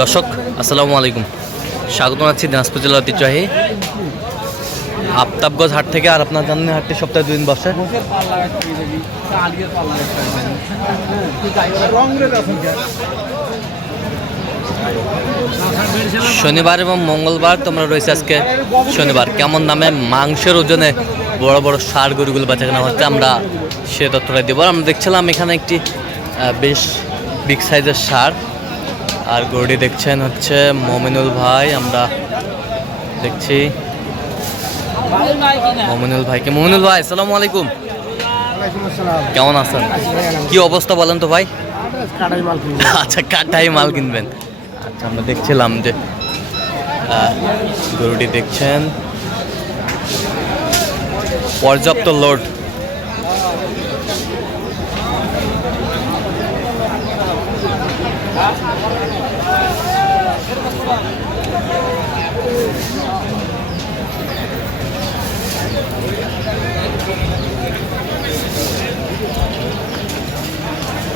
দর্শক, আসসালামু আলাইকুম। স্বাগত জানাচ্ছি দিনাজপুর জেলার ঐতিহ্যবাহী আফতাবগঞ্জ হাট থেকে। আর আপনার জানেন হাটটি সপ্তাহে দুদিন বসে। শনিবার এবং মঙ্গলবার তোমরা রয়েছে আজকে শনিবার। কেমন দামে মাংসের ওজনে বড় বড় সার গরুগুলো বাঁচা কেনা হচ্ছে, আমরা সে তথ্যটা দেবো। আমরা দেখছিলাম এখানে একটি বেশ বিগ সাইজের সার আর গরুটি দেখছেন হচ্ছে মমিনুল ভাই, আমরা দেখছি। মমিনুল ভাইকে। মমিনুল ভাই, আসসালামু আলাইকুম। কেমন আছেন? কি অবস্থা বলেন তো ভাই? আচ্ছা কাটাই মাল কিনবেন। আচ্ছা আমরা দেখছিলাম যে গরুটি দেখছেন। পর্যাপ্ত লোড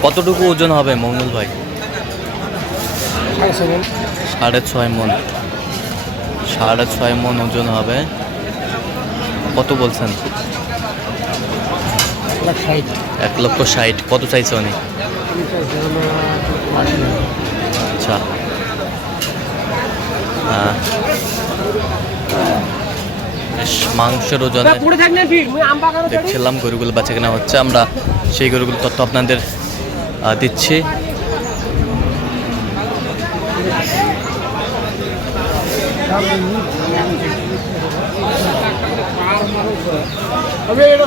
কতটুকু ওজন হবে মমিনুল ভাই? সাড়ে ছয় মন। সাড়ে ছয় মন ওজন হবে। কত বলছেন? এক লক্ষ ষাট। কত চাইছে উনি? আচ্ছা। হ্যাঁ। বেশ মাংসের ওজনে দেখছিলাম গরুগুলো বাচ্চা কেনা হচ্ছে। আমরা সেই গরুগুলো তথ্য আপনাদের দিচ্ছি।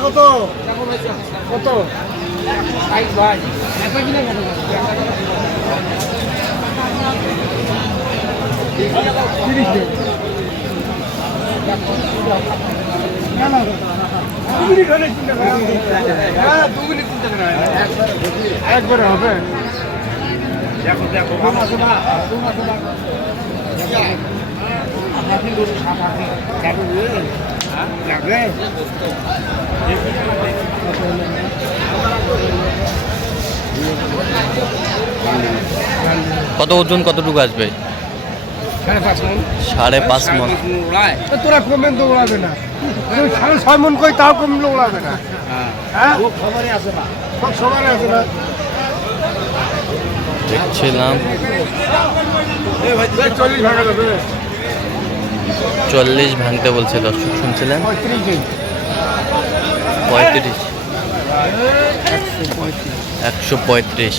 কত? কত? একবারে হবে। দেখো দেখো লাগবে কত ওজন কতটুকু আসবে? সাড়ে পাঁচ মন। মন। তোরা তো ওড়াবে না। সাড়ে ছয় মন কই তাও কমলে ওড়াবে না। হ্যাঁ। আছে না। সব সবারই আছে না। দেখছিলাম। চল্লিশ ভাঙতে বলছে দর্শক শুনছিলেন? পঁয়ত্রিশ পঁয়ত্রিশ। একশো পঁয়ত্রিশ।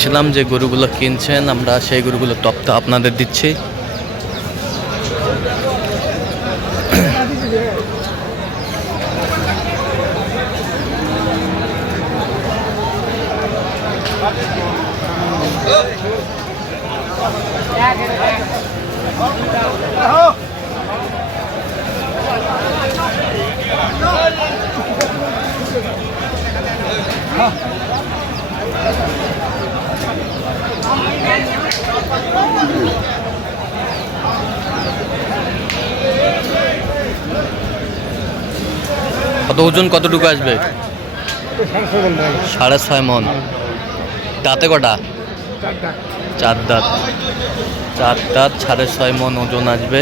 ছিলাম যে গরুগুলো কিনছেন আমরা সেই গরুগুলো তপ্ত আপনাদের দিচ্ছি। কত ওজন, কতটুকু আসবে? সাড়ে ছয় মন। দাঁতে কটা? চার দাঁত। চার দাঁত, সাড়ে ছয় মন ওজন আসবে।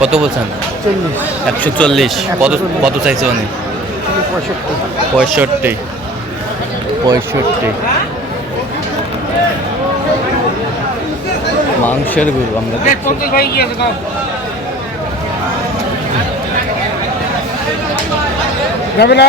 কত বলছেন? একশো চল্লিশ। কত কত চাইছে উনি? পঁয়ষট্টি। পঁয়ষট্টি। পঁয়ষট্টি মাংসের গরু আমরা যাবে না?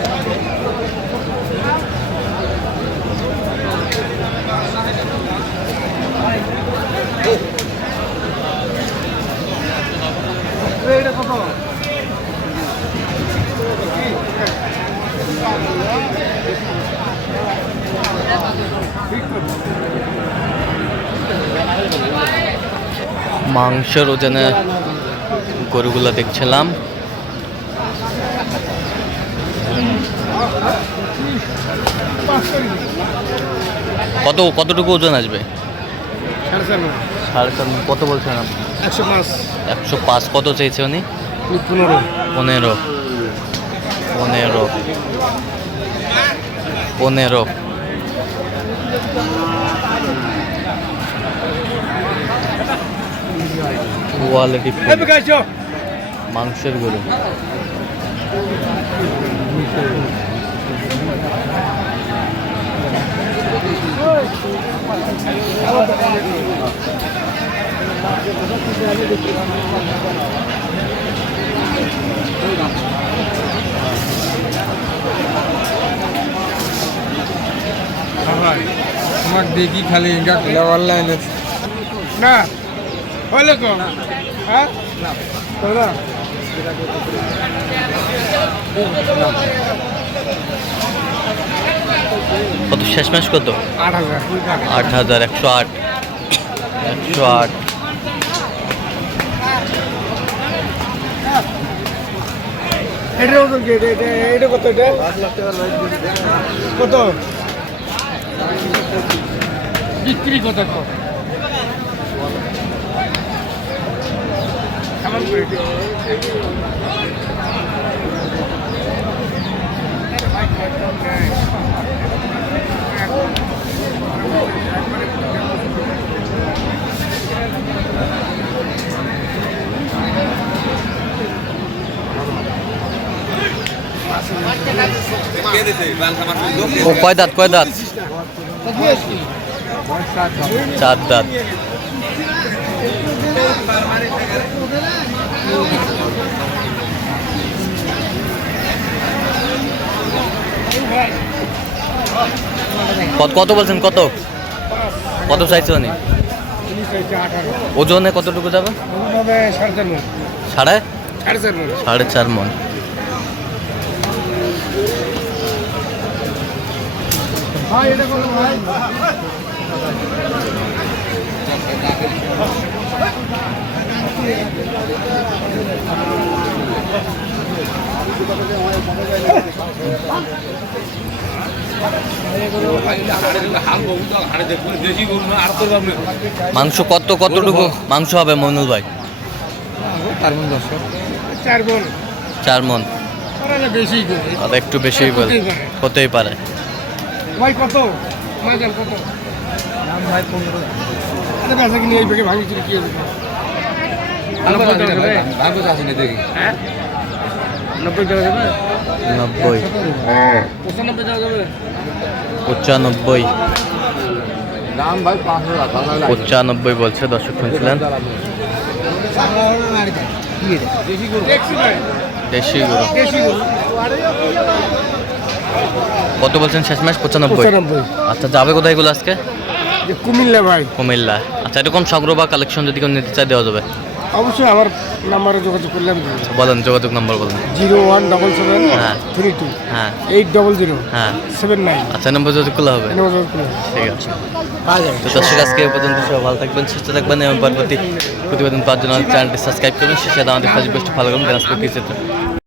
মাংসের ওজনে গরুগুলো দেখছিলাম। কত কতটুকু ওজন আসবে? সাড়ে চার। কত বলছেন আপনি? একশো পাঁচ একশো পাঁচ। কত চেয়েছে উনি? পনেরো। পনেরো। পনেরো। পনেরো। কোয়ালিটি মাংসের গরু। তোমাকে দেখি খালি ইনকা অনলাইনে না হলে কম। হ্যাঁ কত শেষ ম্যাচ কত? আট হাজার। একশো আট। একশো আট। এটা ওজন কি? এটা এটা- এটা কত? এটা? কত? বিক্রি কত কয় দাঁত কয় দাঁত? চার দাঁত কত কত বলছেন? কত? কত চাইছে উনি? ওজনে কতটুকু যাবে? সাড়ে। সাড়ে চার মন। ভাই এটা কত ভাই। মাংস কত কতটুকু? মাংস হবে মনুল ভাই? দশ। চার মন। আর একটু বেশি বল হতেই পারে। ভাই কত? মাজাল কত? দাম ভাই পনেরো। আরে বেচা কিনে এই বেগে ভাঙি কি হবে হ্যাঁ? পঁচানব্বই টাকা দেবে? পঁচানব্বই। দাম ভাই পাঁচশো টাকা পঁচানব্বই বলছে দর্শক শুনছিলেন? দেশি গরু। কত বলছেন শেষ মাস পঁচানব্বই। আচ্ছা যাবে কোথায় এগুলো আজকে? কুমিল্লা ভাই। কুমিল্লা। আচ্ছা এরকম সংগ্রহ বা কালেকশন যদি কেউ নিতে চায় দেওয়া যাবে? অবশ্যই আমার নাম্বারে যোগাযোগ করলাম বলেন যোগাযোগ নম্বর বলেন। জিরো ওয়ান ডবল সেভেন হ্যাঁ। থ্রি টু হ্যাঁ। এইট ডবল জিরো হ্যাঁ। Seven nine. আচ্ছা নম্বর যোগাযোগ করলে হবে? ঠিক আছে। তো দর্শক আজকে পর্যন্ত সবাই ভালো থাকবেন সুস্থ থাকবেন এবং পরবর্তী প্রতিবেদন পাওয়ার জন্য চ্যানেলটি সাবস্ক্রাইব করবেন। সাথে আমাদের ফেসবুক পেজটি ফলো করুন দিনাজপুর